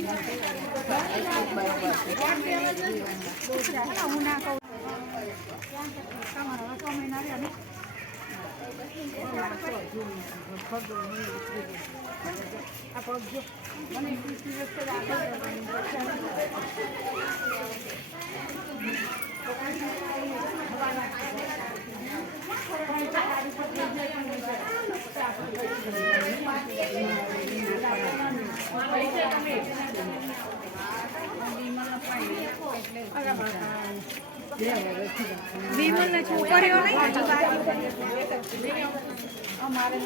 હું ના કહું તમારા હવે છ મહિના રહ્યા ને આ પગ જો મને ત્રીસ દિવસ તો આગળ વિમલના છોકરીઓ અમારે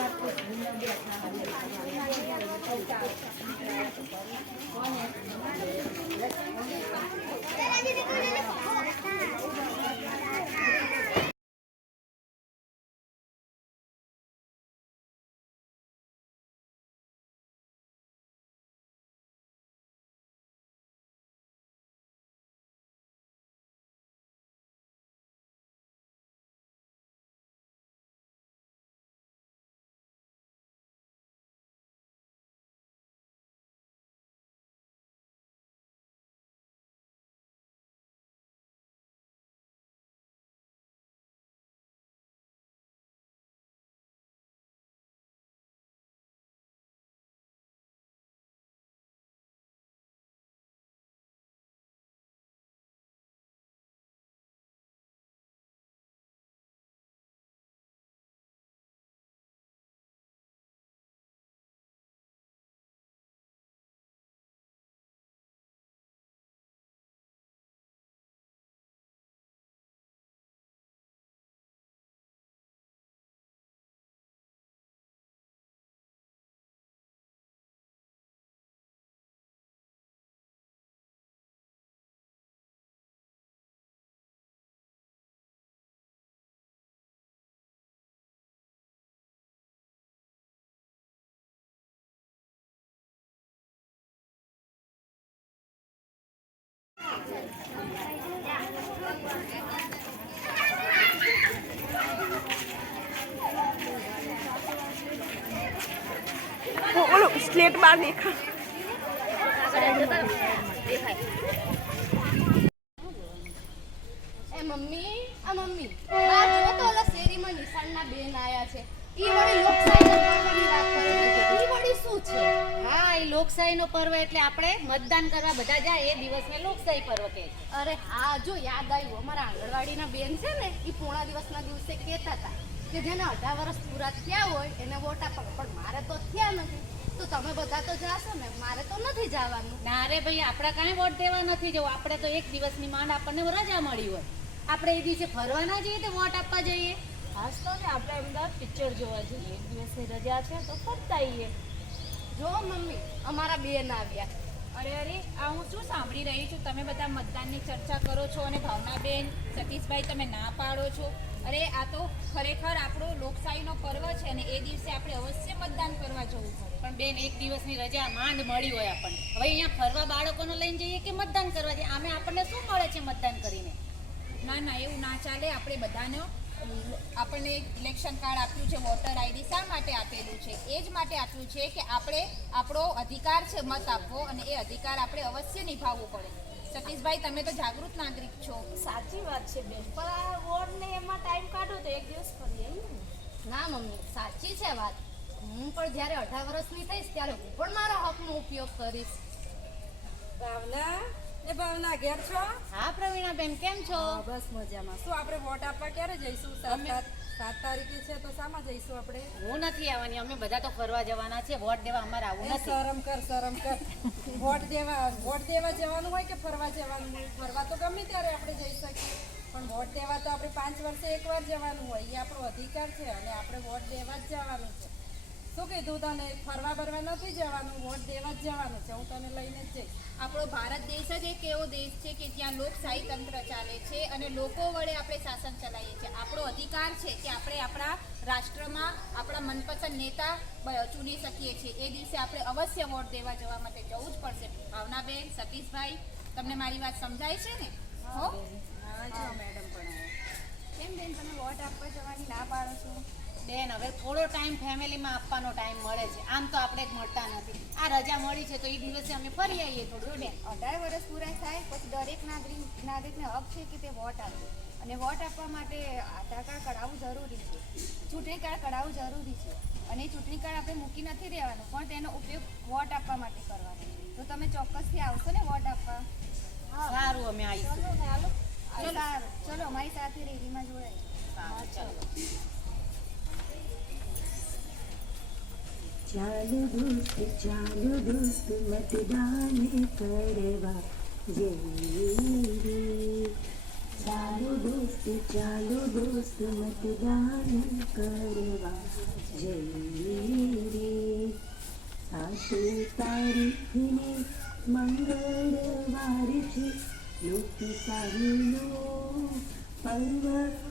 ઓલો સ્લેટ બાર દેખા. એ મમ્મી, આ મમ્મી. બાર જો તો ઓલા શેરીમાં નિશાળના બેન આયા છે. ઈ વળી લોકશાહીના પર્વની વાત કરે છે. શું છે? હા એ લોકશાહીનો પર્વ એટલે આપણે મતદાન કરવા બધા જાય એ દિવસને લોકશાહી પર્વ કહે છે. અરે હા જો યાદ આવ્યું અમારા આંગણવાડીના બેન છે ને એ પોણા દિવસના દિવસે કહેતા હતા કે જેને અઢાર વર્ષ પૂરા થયા હોય એને વોટ આપો પણ મારે તો થયા નથી. તો તમે બધા તો જાશો ને મારે તો નથી જવાનું. ના રે ભાઈ આપણે કાંઈ વોટ દેવા નથી જવું. આપણે તો એક દિવસની માંડ આપણને રજા મળી હોય. આપણે એ દિવસે ફરવા ના જઈએ તો વોટ આપવા જઈએ? ખાસ તો ને આપણે અમદાવાદ પિક્ચર જોવા જઈએ. એક દિવસની રજા છે તો ફરતા આવીએ. જો મમ્મી અમારા બેન આવ્યા. અરે અરે આ હું શું સાંભળી રહી છું? તમે બધા મતદાનની ચર્ચા કરો છો અને ભાવનાબેન સતીશભાઈ તમે ના પાડો છો. અરે આ તો ખરેખર આપણો લોકશાહીનો પર્વ છે અને એ દિવસે આપણે અવશ્ય મતદાન કરવા જવું પડે પણ બેન એક દિવસની રજા માંડ મળી હોય આપણને. હવે અહીંયા ફરવા બાળકોને લઈને જઈએ કે મતદાન કરવા જઈએ? આમે આપણને શું મળે છે મતદાન કરીને? ના ના એવું ના ચાલે. આપણે બધાનો આપણને ઇલેક્શન કાર્ડ આપ્યું છે વોટર આઈડી શા માટે આપેલું છે? એ જ માટે આપ્યું છે કે આપણે આપણો અધિકાર છે મત આપવો અને એ અધિકાર આપણે અવશ્ય નિભાવવો પડે. સતીશભાઈ તમે તો જાગૃત નાગરિક છો. સાચી વાત છે બેન પણ આ વોર્ડ ને એમાં ટાઈમ કાઢો તો એક દિવસ ફરી આવી ના મમ્મી સાચી છે વાત. હું પણ જ્યારે અઢાર વર્ષની થઈશ ત્યારે હું પણ મારા હકનો ઉપયોગ કરીશ. ભાવના? એ ભાવના ઘેર છો? હા પ્રવીણાબેન કેમ છો? બસ મજામાં. શું આપણે વોટ આપવા ક્યારે જઈશું? સાત તારીખે છે તો શામાં જઈશું આપણે? હું નથી આવવાની અમે બધા તો ફરવા જવાના છે. વોટ દેવા અમારે આવું નથી. શરમ કર શરમ કર. વોટ દેવા વોટ દેવા જવાનું હોય કે ફરવા જવાનું હોય? ફરવા તો ગમે ત્યારે આપણે જઈ શકીએ. પણ વોટ દેવા તો આપણે પાંચ વર્ષે એકવાર જવાનું હોય. એ આપણો અધિકાર છે અને આપણે વોટ દેવા જ જવાનું છે. શું કીધું તને ફરવા બરવા નથી જવાનું વોટ દેવા જ જવાનું છે હું તને લઈને જ જઈશ. આપણો ભારત દેશ જ એક એવો દેશ છે કે જ્યાં લોકશાહી તંત્ર ચાલે છે અને લોકો વડે આપણે શાસન ચલાવીએ છીએ. આપણો અધિકાર છે કે આપણે આપણા રાષ્ટ્રમાં આપણા મનપસંદ નેતા ચૂની શકીએ છીએ. એ દિવસે આપણે અવશ્ય વોટ દેવા જવા માટે જવું જ પડશે. ભાવનાબેન સતીશભાઈ તમને મારી વાત સમજાય છે ને? હો? હા જો મેડમ પણ કેમ બેન તમે વોટ આપવા જવાની ના પાડો છો? બેન હવે થોડો ટાઈમ ફેમિલીમાં આપવાનો ટાઈમ મળે છે. આમ તો આપણે મળતા નથી. આ રજા મળી છે તો એ દિવસે અમે ફરી આવીએ થોડું બેન? અઢાર વર્ષ પૂરા થાય પછી દરેક નાગરિક નાગરિકને હક છે કે તે વોટ આપે. અને વોટ આપવા માટે આધાર કાર્ડ કઢાવવું જરૂરી છે. ચૂંટણી કાર્ડ કઢાવવું જરૂરી છે. અને ચૂંટણી કાર્ડ આપણે મૂકી નથી દેવાનું પણ તેનો ઉપયોગ વોટ આપવા માટે કરવાનો. તો તમે ચોક્કસથી આવશો ને વોટ આપવા? સારું અમે આવીશું. સારું. ચલો અમારી સાથે રેલીમાં જોડાય. હા ચાલો. ચાલો દોસ્ત ચાલો દોસ્ત મતદાન કરવા જઈએ રે ચાલો દોસ્ત ચાલો દોસ્ત મતદાન કરવા જઈએ રે સાત તારીખને મંગળવાર છે લોકશાહીનો પર્વ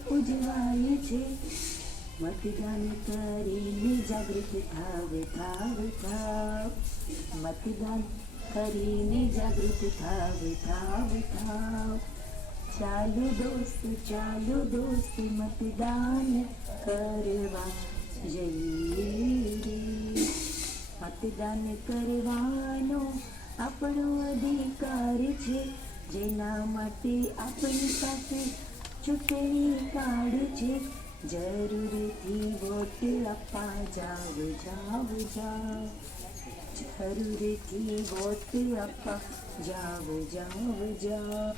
ઉજવાય છે મતદાન કરીને જાગૃત થાવ થાવ થાવ. મતદાન કરીને જાગૃત થાવ થાવ થાવ. ચાલો દોસ્ત ચાલો દોસ્ત, મતદાન કરવા જઈએ મતદાન કરવાનો આપણો અધિકાર છે. જેના માટે આપણી પાસે ચૂંટણી કાર્ડ છે. જરૂરથી વોટ આપવા જાવ જાવ જાવ. જરૂરથી વોટ આપવા જાવ જાવ જાવ.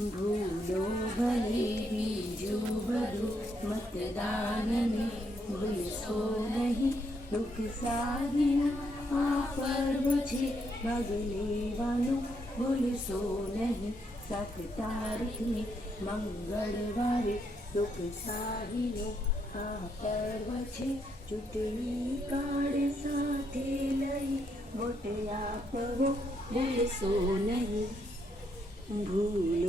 ભૂલો ભલે બીજું બધું મતદાનને ભૂલશો નહીં. લોકશાહીનું આ પર્વ છે ભાગ લેવાનું ભૂલશો નહીં. સાત તારીખને મંગળવારે લોકશાહીનો આ પર્વ છે ચૂંટણી કાર્ડ સાથે લઈ વોટ આપવો ભૂલશો નહીં ભૂલ